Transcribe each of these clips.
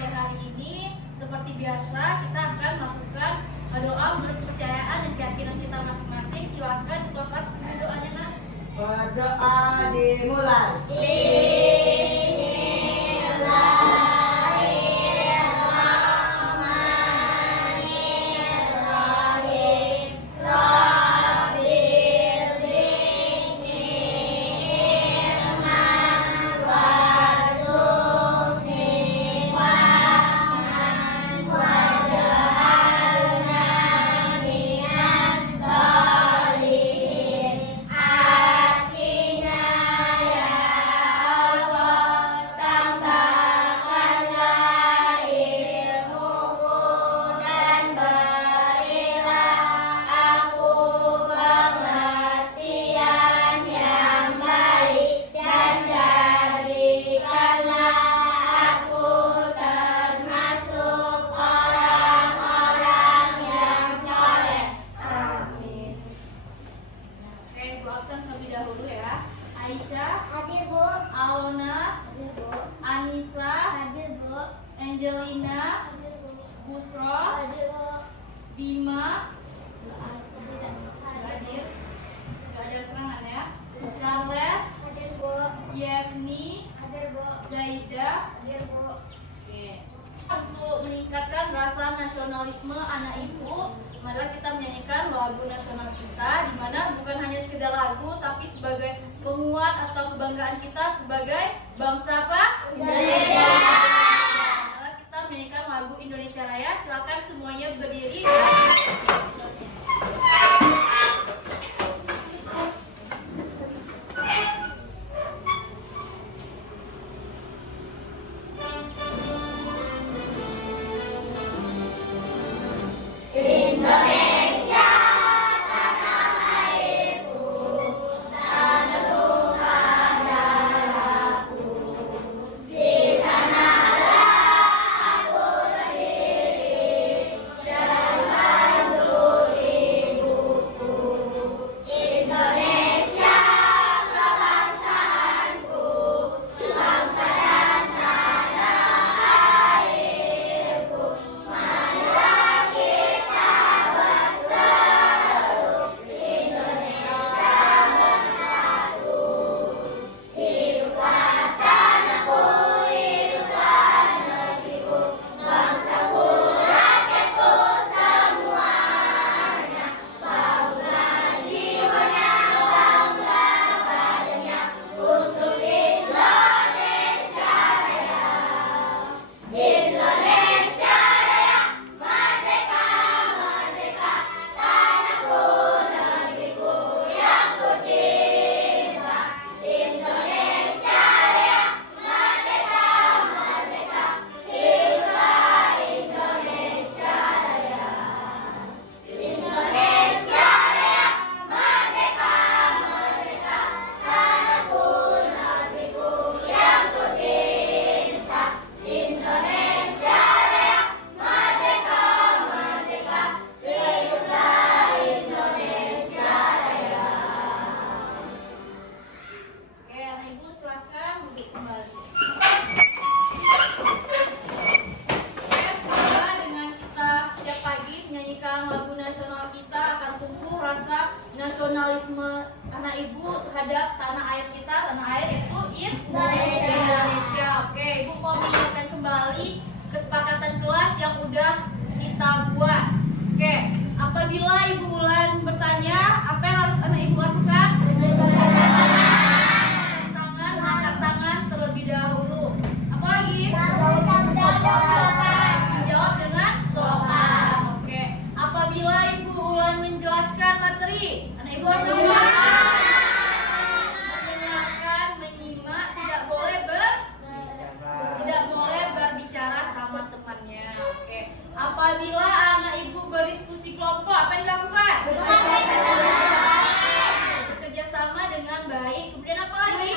pada hari ini, seperti biasa kita akan melakukan doa menurut kepercayaan dan keyakinan kita masing-masing. Silakan ketua kelas doanya, Nak. Berdoa dimulai. Aisyah, hadir Bu. Alona, Hadir Bu. Anissa, Hadir Bu. Angelina, Hadir Bu. Busro, Hadir Bu. Bima, hadir, nggak ada keterangan ya. Charles, Hadir Bu. Yevni, Hadir Bu. Zaida. Hadir Bu. Oke. Untuk meningkatkan rasa nasionalisme anak ibu, marilah kita menyanyikan lagu nasional kita, di mana bukan hanya sekedar lagu, tapi sebagai penguat atau kebanggaan kita sebagai bangsa apa? Indonesia. Marilah kita menyanyikan lagu Indonesia Raya. Silakan semuanya berdiri. Nasionalisme anak ibu terhadap tanah air kita, tanah air yaitu Indonesia. Oke, ibu mau mengingatkan kembali kesepakatan kelas yang udah kita buat. Oke, apabila ibu Ulan bertanya apa yang harus anak ibu lakukan? Angkat tangan terlebih dahulu. Apa lagi? Menjawab dengan sopan. Oke, apabila ibu Ulan menjelaskan materi, anak ibu harus apa? Mendengarkan, menyimak, tidak boleh berbicara sama temannya. Oke, apabila anak ibu berdiskusi kelompok, apa yang dilakukan? Bekerja sama dengan baik. Kemudian apa lagi?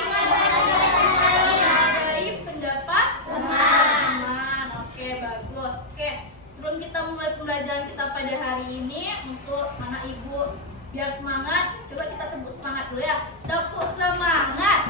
Menghargai pendapat teman. Oke, bagus. Oke, sebelum kita mulai pembelajaran kita pada hari ini, untuk anak ibu biar semangat, coba kita tepuk semangat dulu ya. Tepuk semangat.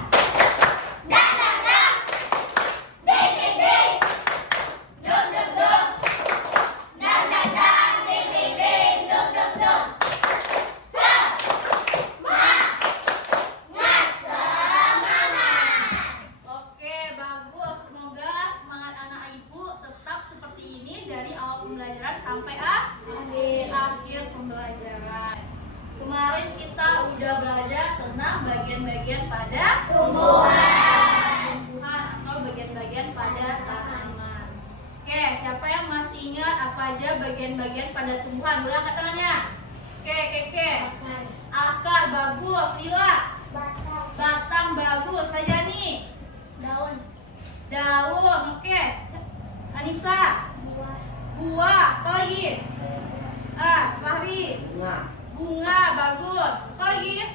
pembelajaran sampai akhir pembelajaran. Kemarin kita udah belajar tentang bagian-bagian pada tumbuhan atau bagian-bagian pada tanaman. Oke, siapa yang masih ingat apa aja bagian-bagian pada tumbuhan? Boleh angkat tangannya. Oke, Keke. Akar bagus, Lila. Batang bagus, Rajani. Daun, oke. Anissa. Buah, apa lagi? Fahri. Bunga, bagus. Apa lagi?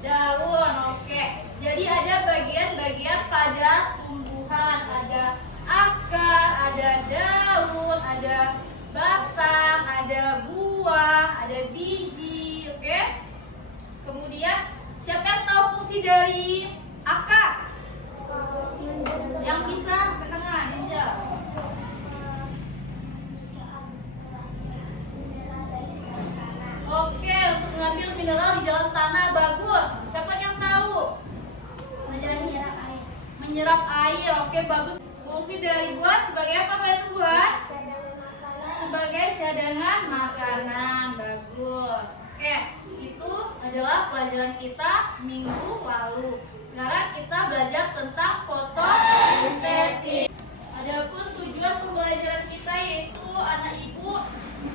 Daun, oke. Jadi ada bagian-bagian pada tumbuhan. Ada akar, ada daun, ada batang, ada buah, ada biji, oke. Kemudian siapa yang tahu fungsi dari akar? Yang bisa ke tengah, Ninja. Oke, untuk mengambil mineral di dalam tanah, bagus. Siapa yang tahu? Menyerap air, oke, bagus. Fungsi dari buah sebagai apa pada tumbuhan? Sebagai cadangan makanan, bagus. Oke, itu adalah pelajaran kita minggu lalu. Sekarang kita belajar tentang fotosintesis. Adapun tujuan pembelajaran kita yaitu anak ibu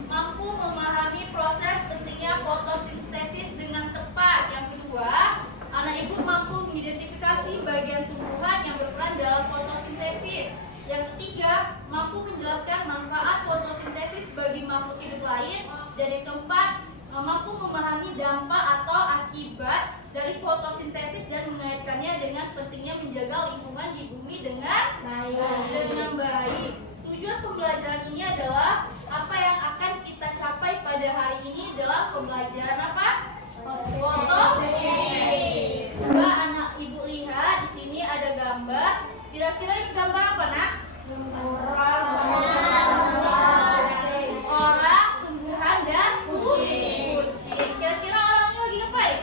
mampu memahami proses pentingnya fotosintesis dengan tepat. Yang kedua, anak ibu mampu mengidentifikasi bagian tumbuhan yang berperan dalam fotosintesis. Yang ketiga, mampu menjelaskan manfaat fotosintesis bagi makhluk hidup lain. Dan yang keempat, mampu memahami dampak atau akibat dari fotosintesis dan mengaitkannya dengan pentingnya menjaga lingkungan di bumi dengan baik. Tujuan pembelajaran ini adalah apa yang akan kita capai pada hari ini dalam pembelajaran apa? Fotosintesis. Coba anak ibu lihat di sini ada gambar. Kira-kira ini gambar apa, Nak? Orang, tumbuhan, dan kucing. Kira-kira orangnya lagi ngapain?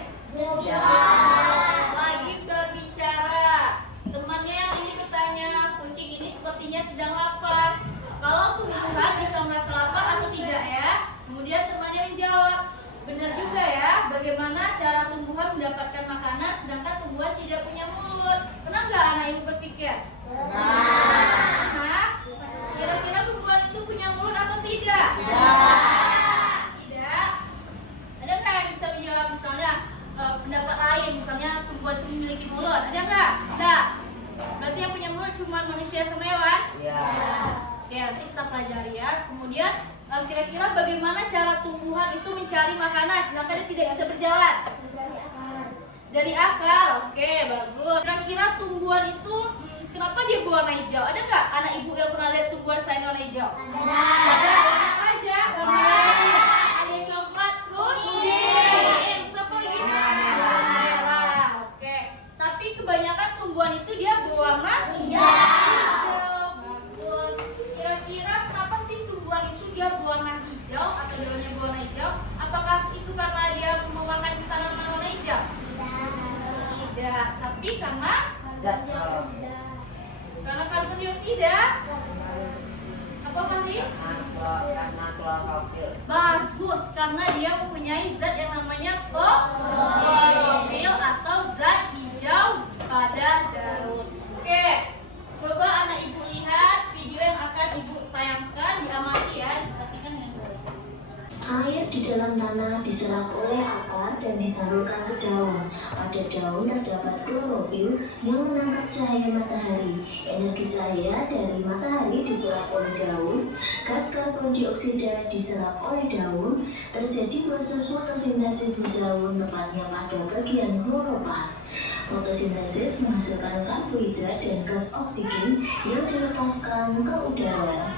Lagi berbicara. Temannya yang ini bertanya, kucing ini sepertinya sedang lapar. Kalau tumbuhan bisa merasa lapar atau tidak ya? Kemudian temannya menjawab, benar juga ya, bagaimana cara tumbuhan mendapatkan makanan sedangkan tumbuhan tidak punya mulut. Pernah nggak anak ibu berpikir? Nah, kira-kira tumbuhan itu punya mulut atau tidak? Tidak. Ada nggak yang bisa menjawab misalnya pendapat lain, misalnya tumbuhan itu memiliki mulut? Ada nggak? Tidak. Berarti yang punya mulut cuma manusia sama hewan? Oke, nanti kita pelajari ya. Kemudian kira-kira bagaimana cara tumbuhan itu mencari makanan sedangkan dia tidak bisa berjalan? Dari akar. Oke, bagus. Kira-kira tumbuhan itu kenapa dia berwarna hijau? Ada nggak anak ibu yang pernah lihat tumbuhan selain warna hijau? Ada. Apa aja? Ada coklat, terus kuning. Apa lagi? Merah. Oke. Tapi kebanyakan tumbuhan itu dia berwarna hijau. Bagus. Kira-kira kenapa sih tumbuhan itu dia berwarna hijau atau daunnya berwarna hijau? Apakah itu karena dia memakan tanaman warna hijau? Tidak, tapi karena karbon dioksida. Apa tadi? Bagus, karena dia mempunyai zat yang namanya klorofil atau zat hijau pada daun. Oke, coba anak ibu lihat video yang akan ibu tayangkan, diamati ya, perhatikan dengan baik. Air di dalam tanah diserap oleh akar dan disalurkan ke daun. Pada daun terdapat klorofil yang menangkap cahaya matahari. Energi cahaya dari matahari diserap oleh daun. Gas karbon dioksida diserap oleh daun. Terjadi proses fotosintesis di daun, tepatnya pada bagian kloroplas. Fotosintesis menghasilkan karbohidrat dan gas oksigen yang dilepaskan ke udara.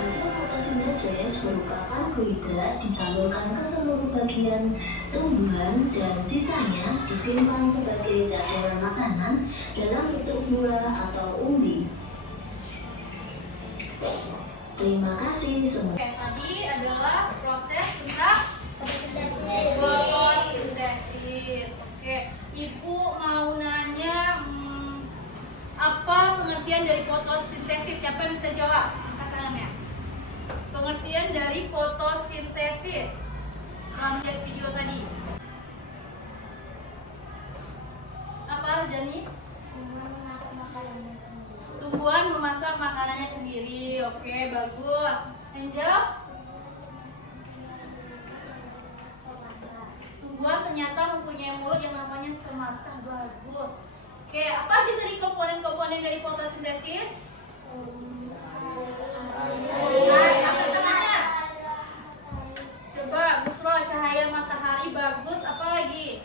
Hasil fotosintesis berupa karbohidrat disalurkan ke seluruh bagian tumbuhan dan sisanya disimpan sebagai cadangan makanan dalam bentuk buah atau umbi. Terima kasih semua. Oke, tadi adalah proses tentang fotosintesis. Oke, ibu mau nanya apa pengertian dari fotosintesis? Siapa yang bisa jawab? Angkat ya. Pengertian dari fotosintesis. Setelah melihat video tadi. Apa Jani? Tumbuhan memasak makanannya sendiri. Oke, bagus. Angel? Tumbuhan ternyata mempunyai mulut yang namanya stomata. Bagus. Oke, apa aja tadi komponen-komponen dari fotosintesis? Apa tengahnya? Coba Busro, cahaya matahari bagus. Apa lagi?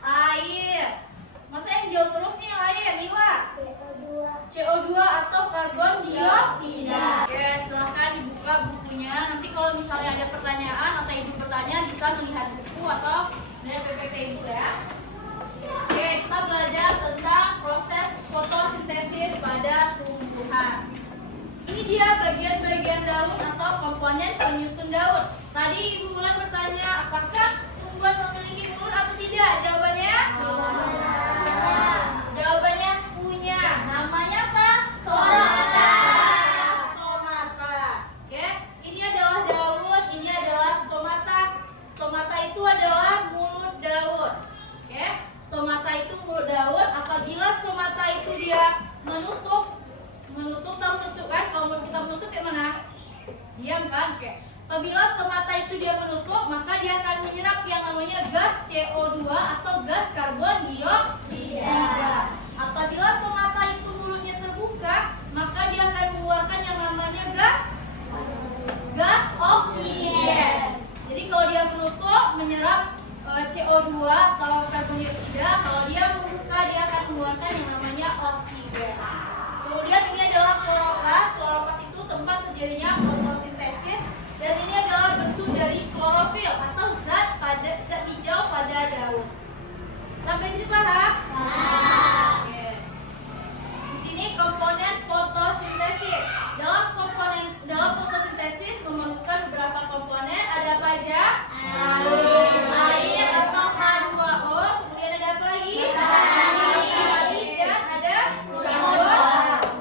Air. Masa yang jauh terus nih yang air, Nila? CO2 atau karbon dioksida. Oke, silahkan dibuka bukunya. Nanti kalau misalnya ada pertanyaan atau ibu bertanya bisa melihat buku atau melihat PPT ibu ya. Oke, kita belajar tentang proses fotosintesis pada tumbuhan. Ini dia bagian-bagian daun atau komponen penyusun daun. Tadi Ibu Mulan bertanya, apakah tumbuhan memiliki mulut atau tidak? Jawabannya? Jawabannya punya. Namanya apa? Stomata. Stomata. Oke, ini adalah daun, ini adalah stomata. Stomata itu adalah mulut daun. Oke, stomata itu mulut daun. Apabila stomata itu dia menutup tahu menutup kan? Kalau kita menutup kayak mana? Diam kan? Oke. Apabila stomata itu dia menutup, maka dia akan menyerap yang namanya gas CO2 atau gas karbon dioksida. Apabila stomata itu mulutnya terbuka, maka dia akan mengeluarkan yang namanya gas oksigen. Jadi kalau dia menutup menyerap CO2 atau karbon dioksida, kalau dia membuka dia akan mengeluarkan yang namanya oksigen. Kemudian ini adalah kloroplas. Kloroplas itu tempat terjadinya fotosintesis dan ini adalah bentuk dari klorofil atau zat hijau pada daun. Sampai sini paham? Oke. Di sini komponen fotosintesis. Dalam fotosintesis memerlukan beberapa komponen. Ada apa aja? Air atau H2O. Kemudian ada apa lagi? Dan ada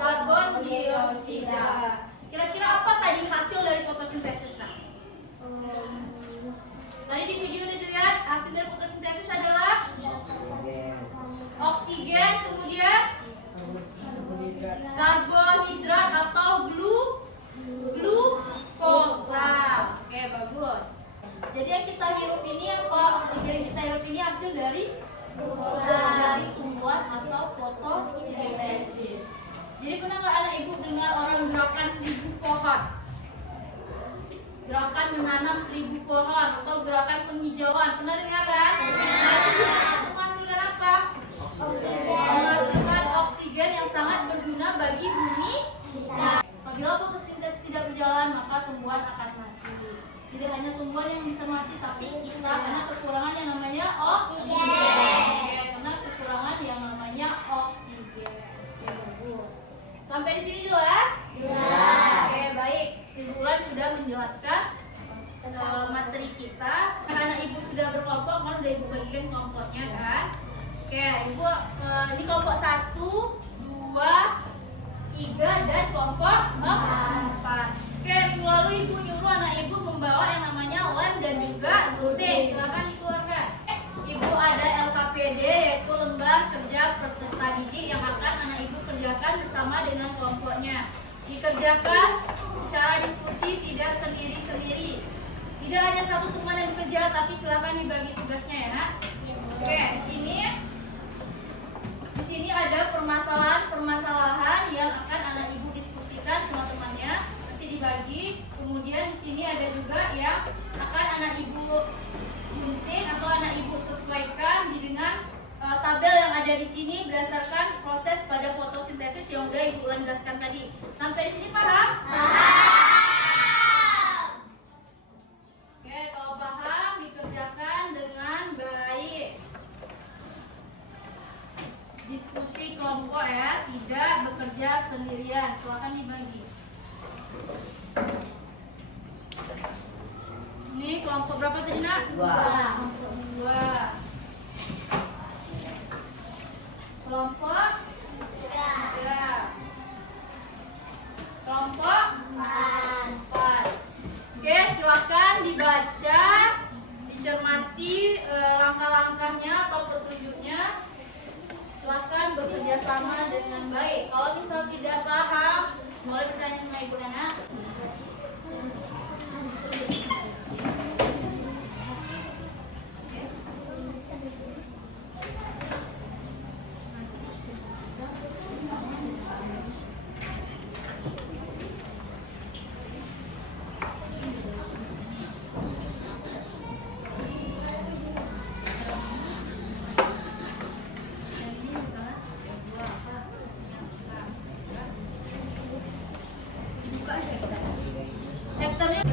karbon dioksida. Kira-kira apa tadi hasil dari fotosintesis? Tadi di video udah dilihat hasil dari fotosintesis adalah oksigen, kemudian karbohidrat atau glukosa. Oke, bagus. Jadi yang kita hirup ini apa? Oksigen yang kita hirup ini hasil dari tumbuhan atau fotosintesis. Jadi pernah nggak anak ibu dengar orang gerakan 1000 pohon? Gerakan menanam 1000 pohon atau gerakan penghijauan. Pernah dengar kan? Nah, itu gunanya untuk menghasilkan apa? Menghasilkan oksigen yang sangat berguna bagi bumi. Apabila fotosintesis tidak berjalan, maka tumbuhan akan mati. Tidak hanya tumbuhan yang bisa mati, tapi kita karena kekurangan yang namanya oksigen. Karena kekurangan yang namanya oksigen. Bagus. Sampai di sini jelas? Jelas. Oke, baik. Ibu Ulan sudah menjelaskan materi kita. Anak ibu sudah berkelompok, kan udah ibu bagikan kelompoknya kan? Oke, ibu ini kelompok 1, 2, 3 dan kelompok 4. Oke, minggu lalu ibu nyuruh anak ibu membawa yang namanya lem dan juga gunting. Silakan dikeluarkan. Ibu ada LKPD yaitu lembar kerja peserta didik yang akan anak ibu kerjakan bersama dengan kelompoknya. Dikerjakan secara diskusi, tidak sendiri-sendiri. Tidak hanya satu teman yang bekerja, tapi silakan dibagi tugasnya ya. Oke, di sini ada permasalahan yang akan anak ibu diskusikan sama temannya. Nanti dibagi. Kemudian di sini ada juga yang akan anak ibu gunting atau anak ibu sesuaikan dengan tabel yang ada di sini berdasarkan proses pada fotosintesis yang udah ibu Ulan jelaskan tadi. Sampai di sini paham? Paham. Oke, kalau paham dikerjakan dengan baik. Diskusi kelompok ya, tidak bekerja sendirian. Silakan dibagi. Ini kelompok berapa tadi nak? 2. Kelompok 2. Kelompok 3. yang baik. Kalau misal tidak paham, boleh bertanya sama ibu anak. Sektornya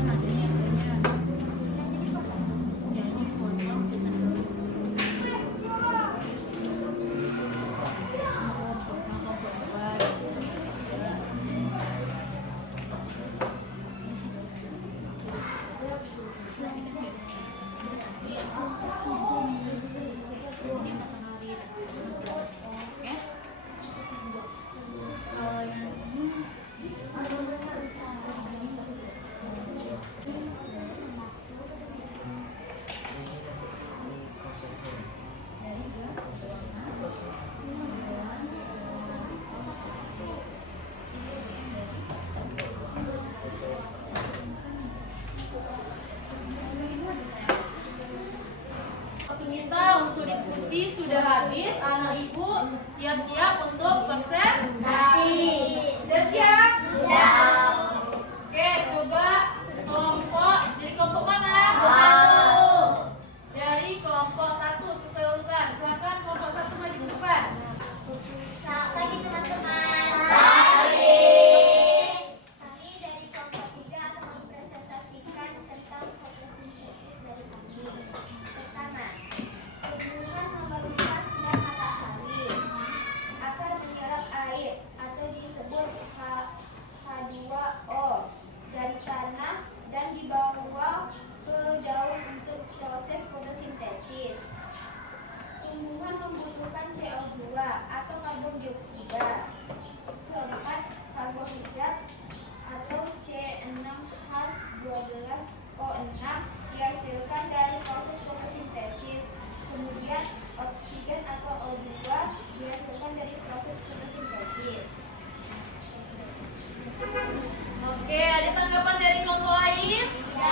waktu kita untuk diskusi sudah habis. Anak ibu siap-siap untuk presentasi. Sudah siap? Ya. Oke, coba kelompok dari kelompok mana? Dari kelompok 1 sesuai urutan. Silakan kelompok 1 maju ke depan. Selamat pagi teman-teman. Kami dari kelompok 3 akan mempresentasikan tentang fotosintesis dari kami. Pertama, hubungan membarukan sinar matahari akan menyerap air atau disebut H2O dari tanah dan dibawa ke daun untuk proses fotosintesis. Tumbuhan membutuhkan CO2 atau karbon dioksida. Keempat, karbohidrat atau C6H12O6 dihasilkan dari proses fotosintesis. Kemudian oksigen atau O2 dihasilkan dari proses fotosintesis. Oke, ada tanggapan dari kelompok lain? Ya.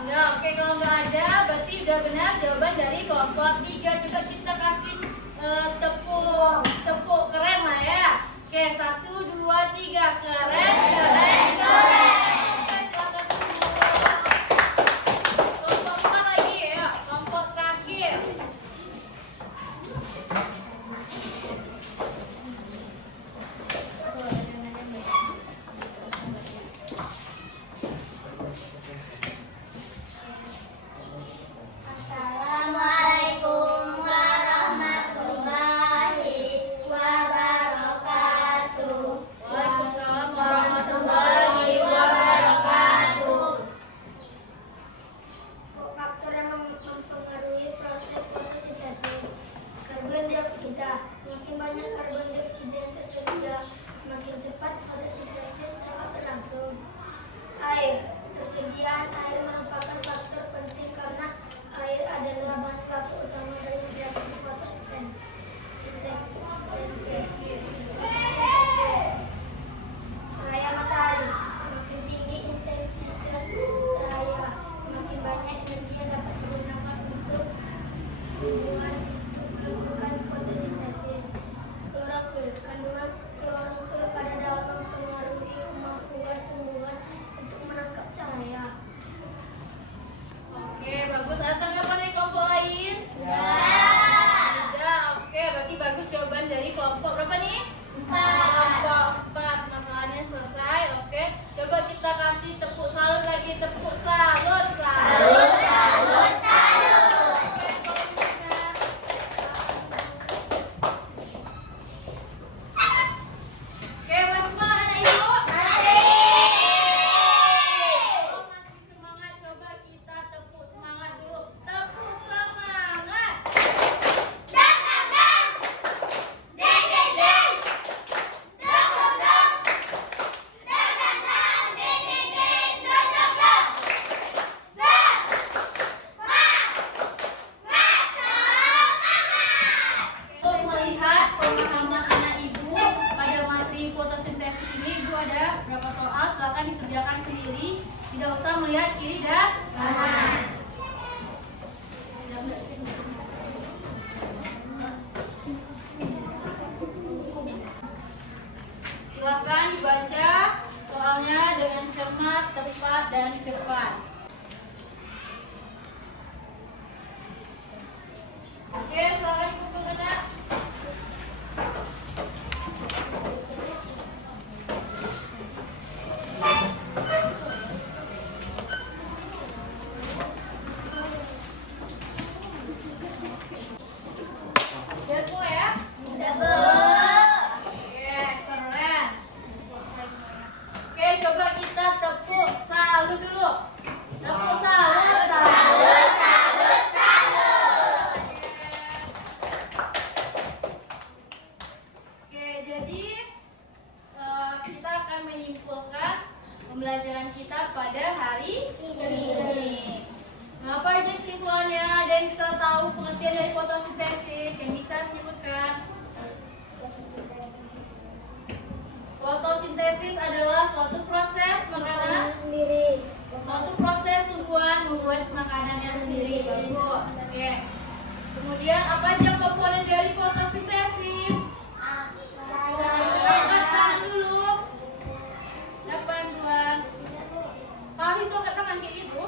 Enggak, oke, kalau nggak ada berarti udah benar jawaban dari kelompok 3. Coba kita kasih tepuk keren lah ya. Oke, 1, 2, 3, keren, keren, keren. Oke, silakan dulu. Kelompok 4 lagi ya, kelompok terakhir. Assalamualaikum warahmatullahi wabarakatuh. Waalaikumsalam warahmatullahi wabarakatuh. Faktor yang mempengaruhi proses fotosintesis. Karbon dioksida. Semakin banyak karbon dioksida yang tersedia, semakin cepat fotosintesis dapat berlangsung. Air. Tersediaan air merupakan faktor penting karena air adalah bahan baku utama dari reaksi fotosintesis. Cahaya matahari. Semakin tinggi intensitas cahaya, semakin banyak energi yang dapat digunakan untuk melakukan fotosintesis. Klorofil. Kandungan klorofil pada daun mempengaruhi kemampuan tumbuhan untuk menangkap cahaya. Oke, bagus. Ada tanggapan dari kelompok lain? Ya. Tidak. Oke, berarti bagus jawaban dari kelompok berapa nih? 4. Kelompok 4. Masalahnya selesai. Oke, coba kita kasih tepuk salut lagi. Tepuk salut, salut. Salut, salut. Oke, kalau misalnya oke, masih semangat anak ibu? Kalau masih semangat, coba kita tepuk semangat dulu. Tepuk semangat. Dang, dang, dang. Deng, deng, tidak usah melihat kiri dan kanan. Silakan dibaca soalnya dengan cermat, tepat, dan cepat. Oke, silakan kumpul kena. Udah semua ya? Udah, Bu. Oke, keren. Oke, coba kita tepuk salut dulu. Tepuk salut, salut. Oke, jadi kita akan menyimpulkan pembelajaran kita pada hari ini. Nah, apa aja kesimpulannya? Ada yang bisa tahu pengertian dari fotosintesis? Yang bisa menyebutkan? Fotosintesis adalah suatu proses makanan, Sendiri. suatu proses tumbuhan membuat makanannya sendiri. Bagus. Oke. Kemudian apa aja komponen dari fotosintesis? Angkat tangan dulu. Siapa yang duluan? Pak itu angkat tangan kayak gitu.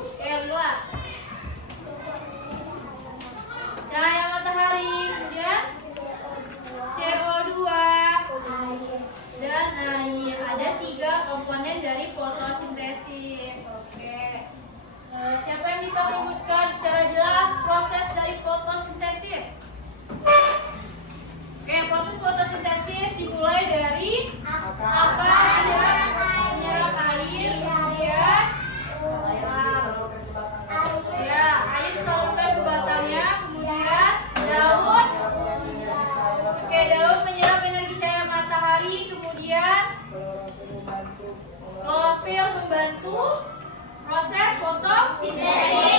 Oke, lihat. Cahaya matahari, kemudian CO2 dan air. Ada 3 komponen dari fotosintesis. Oke. Siapa yang bisa menyebutkan secara jelas proses dari fotosintesis? Oke, proses fotosintesis dimulai dari akar menyerap air, kemudian ya, air disalurkan ke batangnya, kemudian daun. Oke, daun menyerap energi cahaya matahari, kemudian klorofil membantu proses fotosintesis.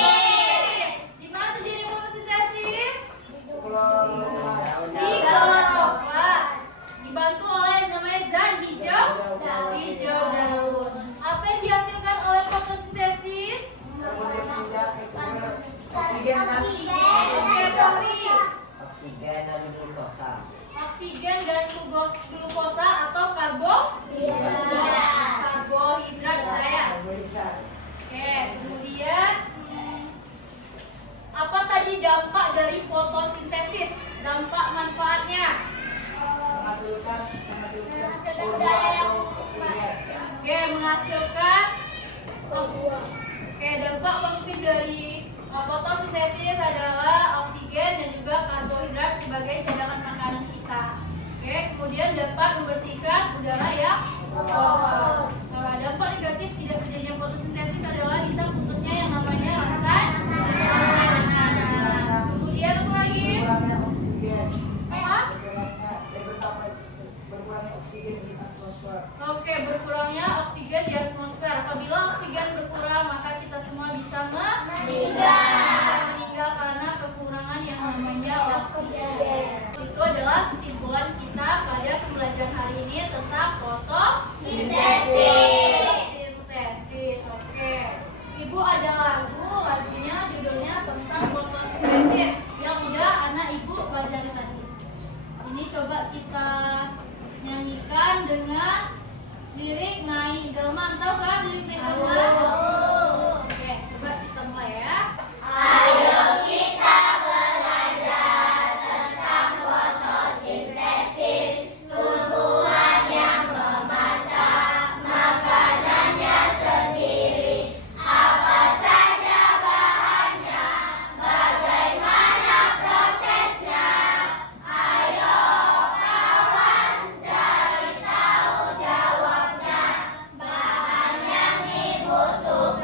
Di mana terjadi fotosintesis? Di kloroplas. Dibantu oleh namanya zat hijau daun. Apa yang dihasilkan oleh fotosintesis? Oksigen kan? Oke, Fahri. Oksigen dan glukosa. Oksigen dan glukosa atau karbohidrat saya. Oke, kemudian apa tadi dampak dari fotosintesis? Dampak manfaatnya? Menghasilkan udara yang oksigen. Oke, menghasilkan. Oke, dampak positif dari fotosintesis adalah oksigen dan juga karbohidrat sebagai cadangan makanan kita. Oke, kemudian dapat membersihkan udara yang kotor. Nah, dampak negatif tidak terjadinya fotosintesis adalah bisa putusnya yang namanya rantai makanan. Kemudian apa lagi? Kurangnya oksigen. Apa? Berkurangnya oksigen di atmosfer. Oke, berkurangnya oksigen di atmosfer. Apabila oksigen berkurang, maka kita semua bisa meninggal karena kekurangan yang namanya oksigen. Itu adalah kesimpulan kita pada pembelajaran hari ini tentang fotosintesis. Oke. Ibu ada lagunya judulnya tentang fotosintesis yang udah anak ibu pelajari tadi. Ini coba kita nyanyikan dengan lirik Naik Delman. Tahu kan lirik Naik Delman? Oke, coba kita mulai ya. Ayo kita belajar tentang fotosintesis, tumbuhan yang memasak makanannya sendiri. Apa saja bahannya, bagaimana prosesnya? Ayo kawan cari tahu jawabnya. Bahan yang dibutuhkan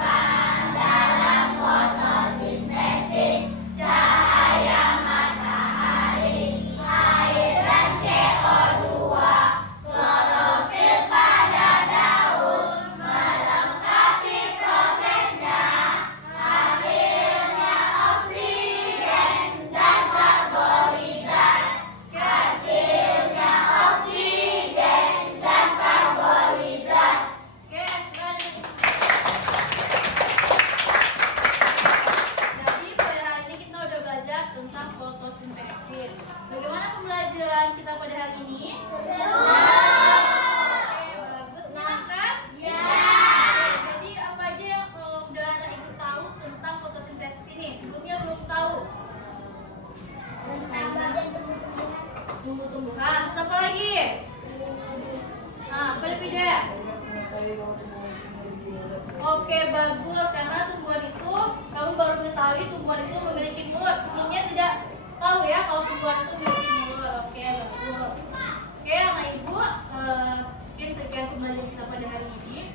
tumbuh-tumbuhan. Terus apa lagi? Nah, apa nih Fida? Mengetahui bahwa tumbuhan itu memiliki mulut. Oke, bagus. Karena tumbuhan itu, kamu baru mengetahui tumbuhan itu memiliki mulut. Sebelumnya tidak tahu ya kalau tumbuhan itu memiliki mulut. Oke, bagus. Oke, anak ibu, oke, sekian pembelajaran kita pada hari ini.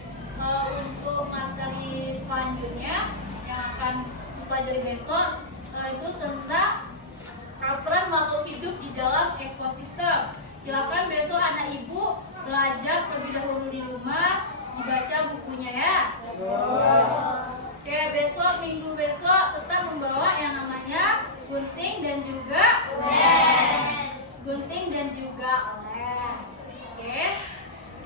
Untuk materi selanjutnya yang akan dipelajari besok itu tentang peran makhluk hidup di dalam ekosistem. Silakan besok anak ibu belajar terlebih dahulu di rumah, dibaca bukunya ya. Oke, besok minggu besok tetap membawa yang namanya gunting dan juga lem. Gunting dan juga lem. Oke.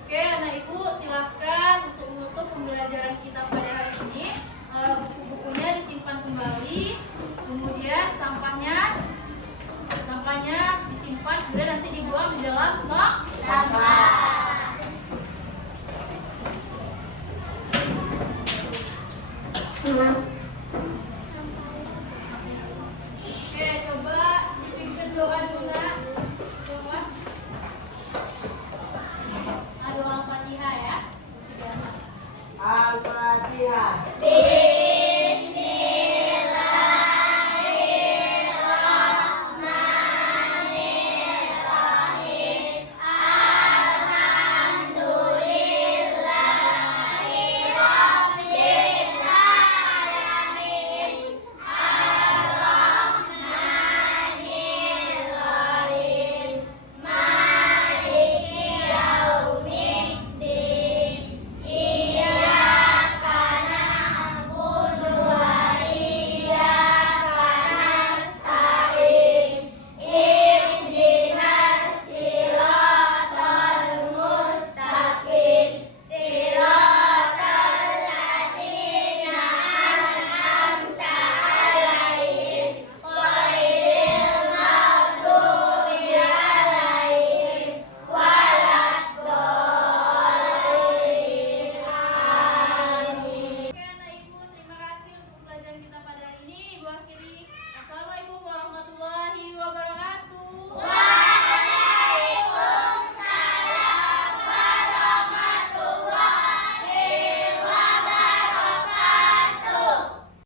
Oke, anak ibu silahkan untuk menutup pembelajaran kita pada hari ini. Buku-bukunya disimpan kembali, kemudian sampahnya disimpan, kemudian